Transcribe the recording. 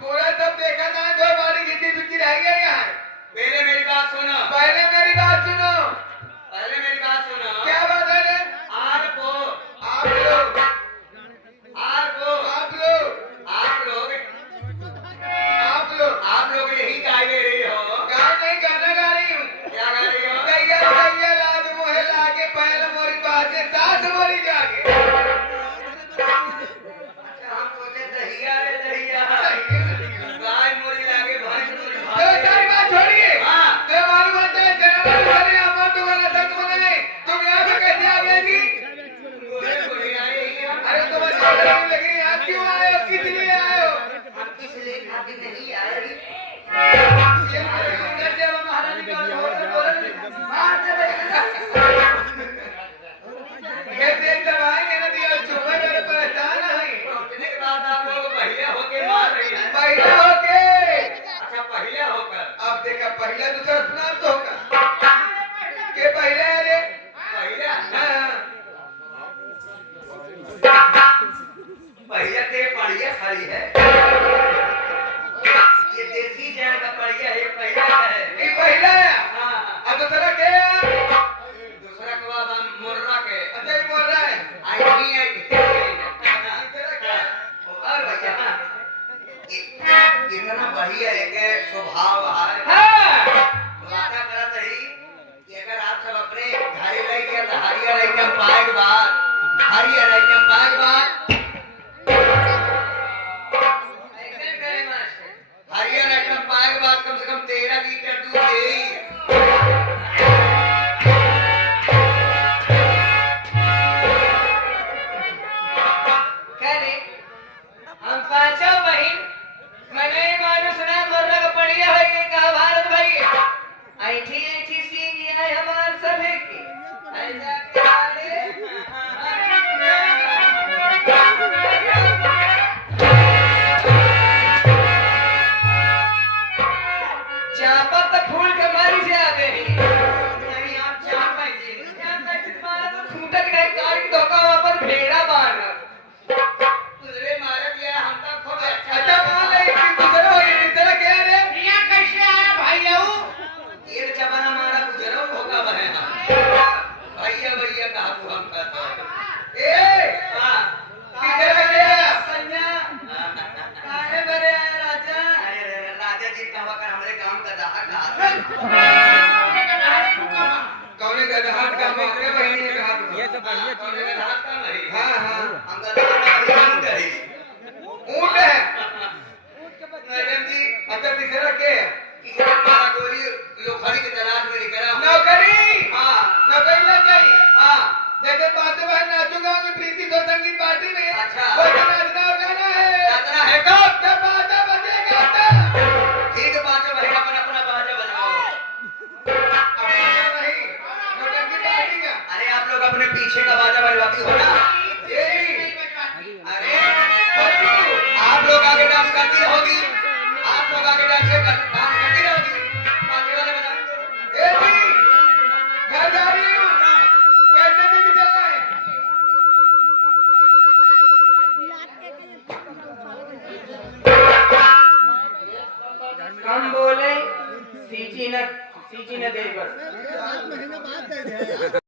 पूरा सब देखा था, दो बारी घिसी पिची रह गई यहाँ। पहले मेरी बात सुनो। पहले मेरी बात सुनो। पहले मेरी बात सुनो। क्या बात है रे? आप लोग आप लोग आप लोग यही गा रही हो। गाना नहीं, गाना गा रही हूँ। क्या गा रही हो? दैया दैया लाज मोहे लागे, पहल मोरी बाजे सास मोरी जागे। अच्छा, हम सोचे दहिया रे दहिया। गाय मोरी लागे, भैंस मोरी तो भागे। सारी बात छोड़िए। हाँ। तो मालूम होता है जनवरी वाले अमर तुम्हारा संग बनाए, तुम यहाँ पे कैसे आ गए जी? गोरे आए ही हम। अरे तुम्हें समझ नहीं लगी, आप क्यों आए हो, किस लिए आए हो? हम किस लिए खाते नहीं आए? ये अंदर से वो महारानी का मार दे भैया। ये देख जब आएंगे ना दिया चुपे मेरे परेशान है। पहुंचने के बाद आप लोग पहले होके मार रही हैं। पहले होके। अच्छा, पहले होकर। अब देखा पहले दूसरा सुना तो होगा। के पहले है रे? पहले हाँ। पहले ते पढ़िया खड़ी है। ये देसी जान का पढ़िया है, पहला है। ये पहले है। हाँ। अब दूसरा क्या है? दूसरा के बाद हम मुर्रा के। अच्छा ये बोल रहा है। आई नहीं है। तीसरा क्या है? और भैया इतना बढ़िया एक स्वभाव है। हाँ। तो आशा करत रही कि अगर आप सब अपने घरे रह गया तो हरियर आइटम पाए के बाद हरियर आइटम पाए के बाद हरियर आइटम पाए के बाद कम से कम 13 लीटर दूध दे। हम पांचों बहन मैंने मानो सुना मुर्रा का पड़िया है ये कहा भारत भाई ऐठी ऐठी सींगी है हमार सभे की ऐसा क्या रे? चापा तो फूल के मारी से आ गई नहीं आप चापा जी चापा जी मारा तो खूंटक नहीं कार की धोखा वहां पर भेड़ा मारना तुझे मारे दिया हम तो खूब अच्छा अच्छा मान ले कि दूसरा हो ये तीसरा क्या है रे? प्रिया कैसे आया भाई आऊ? ये जमाना मारा गुजरो होगा बहन भैया भैया कहा तू हम कहते ए हां तीसरा क्या है? संज्ञा काहे बरे आया राजा? अरे राजा जी कहा कर हमरे काम का दहा कहा कौने गदहाट का मारे बहनी कहा तू? ये तो बढ़िया चीज है। दहा का नहीं हाँ हाँ हम का दहा नहीं ऊंट है। मैडम जी अच्छा तीसरा क्या है? किसी ने मारा गोली लोखड़ी की तलाश में निकला नौकरी। हां नौकरी लग गई। हां जैसे पांचों बहन नाचूंगा उनकी प्रीति दो संगीत पार्टी में अच्छा। वो नाचना और गाना है। यात्रा है कब जब बाजा बजेगा तब। ठीक है पांचों भाई अपना अपना बाजा बजाओ अब बाजा नहीं, नौटंकी पार्टी का। अरे आप लोग अपने पीछे का बाजा बजवाती हो ना यही। अरे आप लोग आगे डांस करती रहोगी आप लोग आगे डांस करती रहोगी आगे वाले बजाओ ए जी, घर जा रही हूँ। कैसे भी चलना है? हम बोले सीची न दे बस।